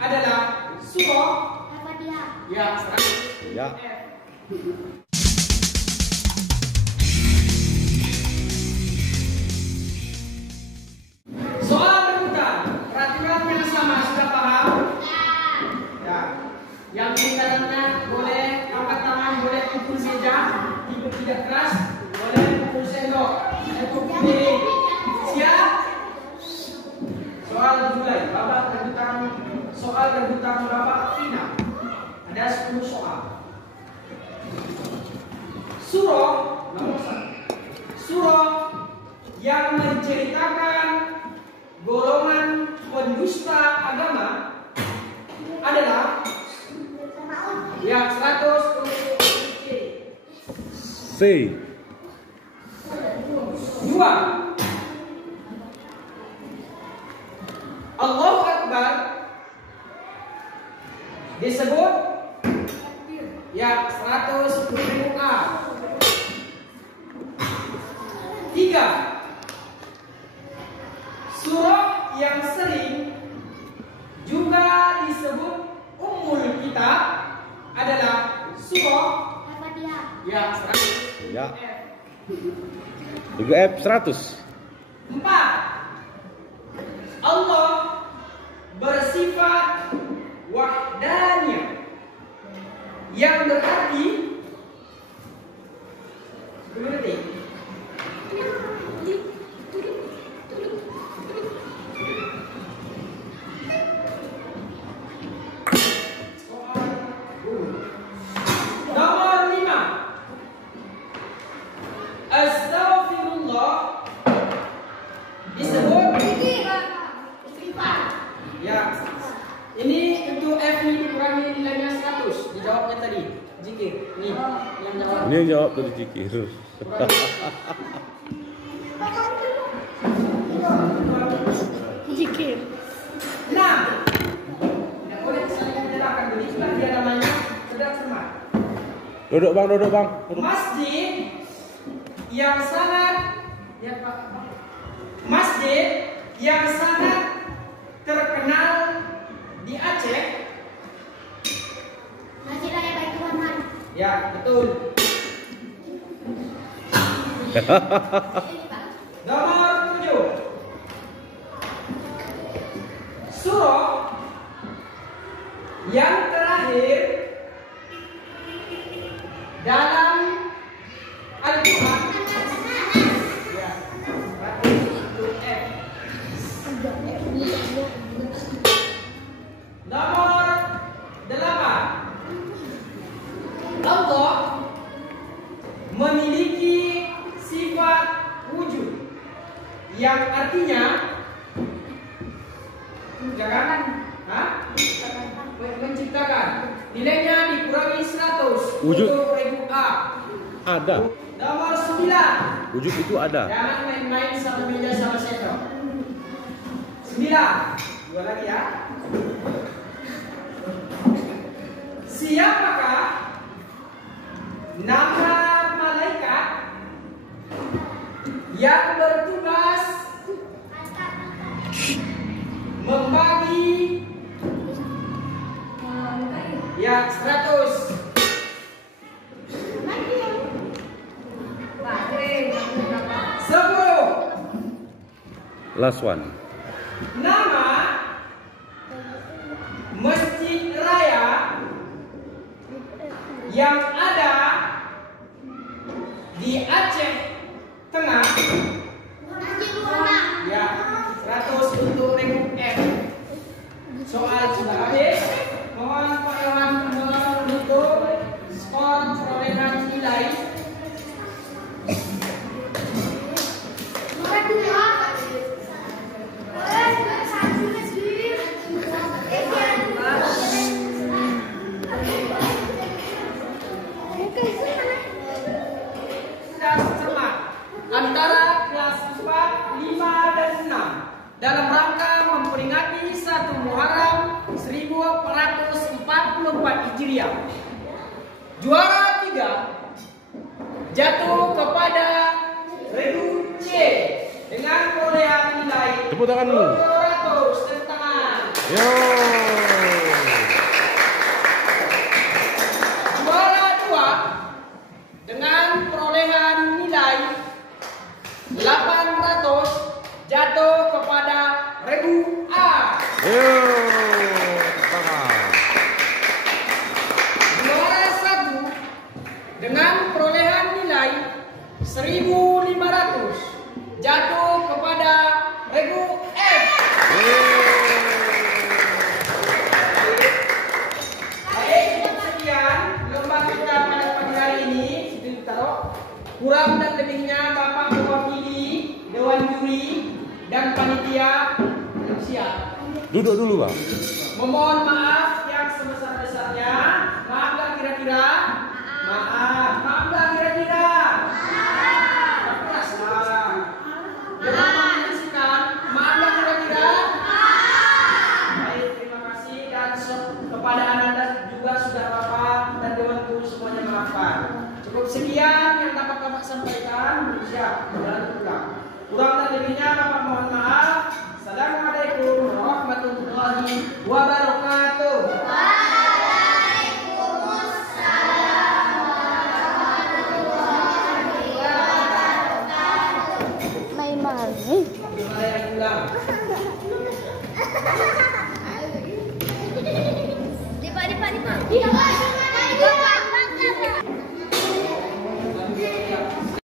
adalah surah Al-Fatihah. Ya, 100. Ya. Soal berputar, peraturannya sama, sudah paham? Ya. Yang di dalamnya boleh angkat tangan, boleh pukul meja, tidak keras, boleh pukul sendok, pukul piring. Siap? Soal dimulai. Babak rebutan soal rebutan babak final. Ada 10 soal. Surah nomor 1. Surah yang menceritakan golongan pendusta agama adalah ya 100 C. 2. Allahu Akbar disebut ya 110.000 A. 3. Surah yang sering juga disebut Ummul Kitab adalah surah Al-Fatihah. Ya, 100. Ya. Juga F 100. 4. Allah bersifat wahdaniyah yang berarti berarti nomor 5. Astaghfirullah disebut ya. Ini untuk F ini dikurangi nilainya 100. Dijawabnya tadi. Zikir. Nih, yang jawab. Ini yang jawab dari zikir. Zikir. Nah, tidak boleh saling menyalahkan. Begitulah dia namanya cerdas cermat. Duduk bang, duduk bang. Duduk. Masjid yang sangat ya Pak. Masjid yang sangat terkenal di Aceh. Masjid Raya Baitur Rahman. Ya, betul. Nomor 7. Surah yang terakhir dalam Al-Quran ya, untuk F. Nomor 8. Allah memiliki sifat wujud yang artinya jangan menciptakan. Nilainya dikurangi 100 Wujud. untuk ribu A. Ada. Nomor 9. Wujud itu ada. Jangan main-main sama meja sama sendok. 9. Dua lagi ya. Siapakah nama malaikat yang bertugas membagi ya 100 10. Last one. Nama masjid raya yang ada di Aceh Tengah ya 100 untuk ribu F. Soal sudah habis. Mohon Pak Iwan menutup skor perolehan nilai. Cermat antara kelas 4, 5, dan 6 dalam rangka memperingati 1 Muharram 1444 Hijriah. Juara 3 jatuh kepada Redu C dengan perolehan nilai Tepuk tangan dulu. 200. Tepuk tangan. Yo. tangan. Juara 1 dengan perolehan nilai 1.500 jatuh kepada Regu F. Baik, sekian lomba kita pada pagi hari ini. Itu taruh. Kurang dan lebihnya Bapak mewakili Dewan Juri dan panitia siap. Duduk dulu bang. Memohon maaf yang sebesar-besarnya. Maaf nggak kira-kira? Maaf. Maaf nggak kira-kira? Maaf. Jangan menyaksikan. Maaf nggak kira-kira? Baik, terima kasih dan kepada Anda juga sudah Bapak dan Dewan Guru semuanya maafkan. Cukup sekian yang dapat Bapak sampaikan. Siap, jalan pulang. Kurang dan lebihnya Bapak mohon maaf. Assalamualaikum warahmatullahi wabarakatuh. May mali. Di pa.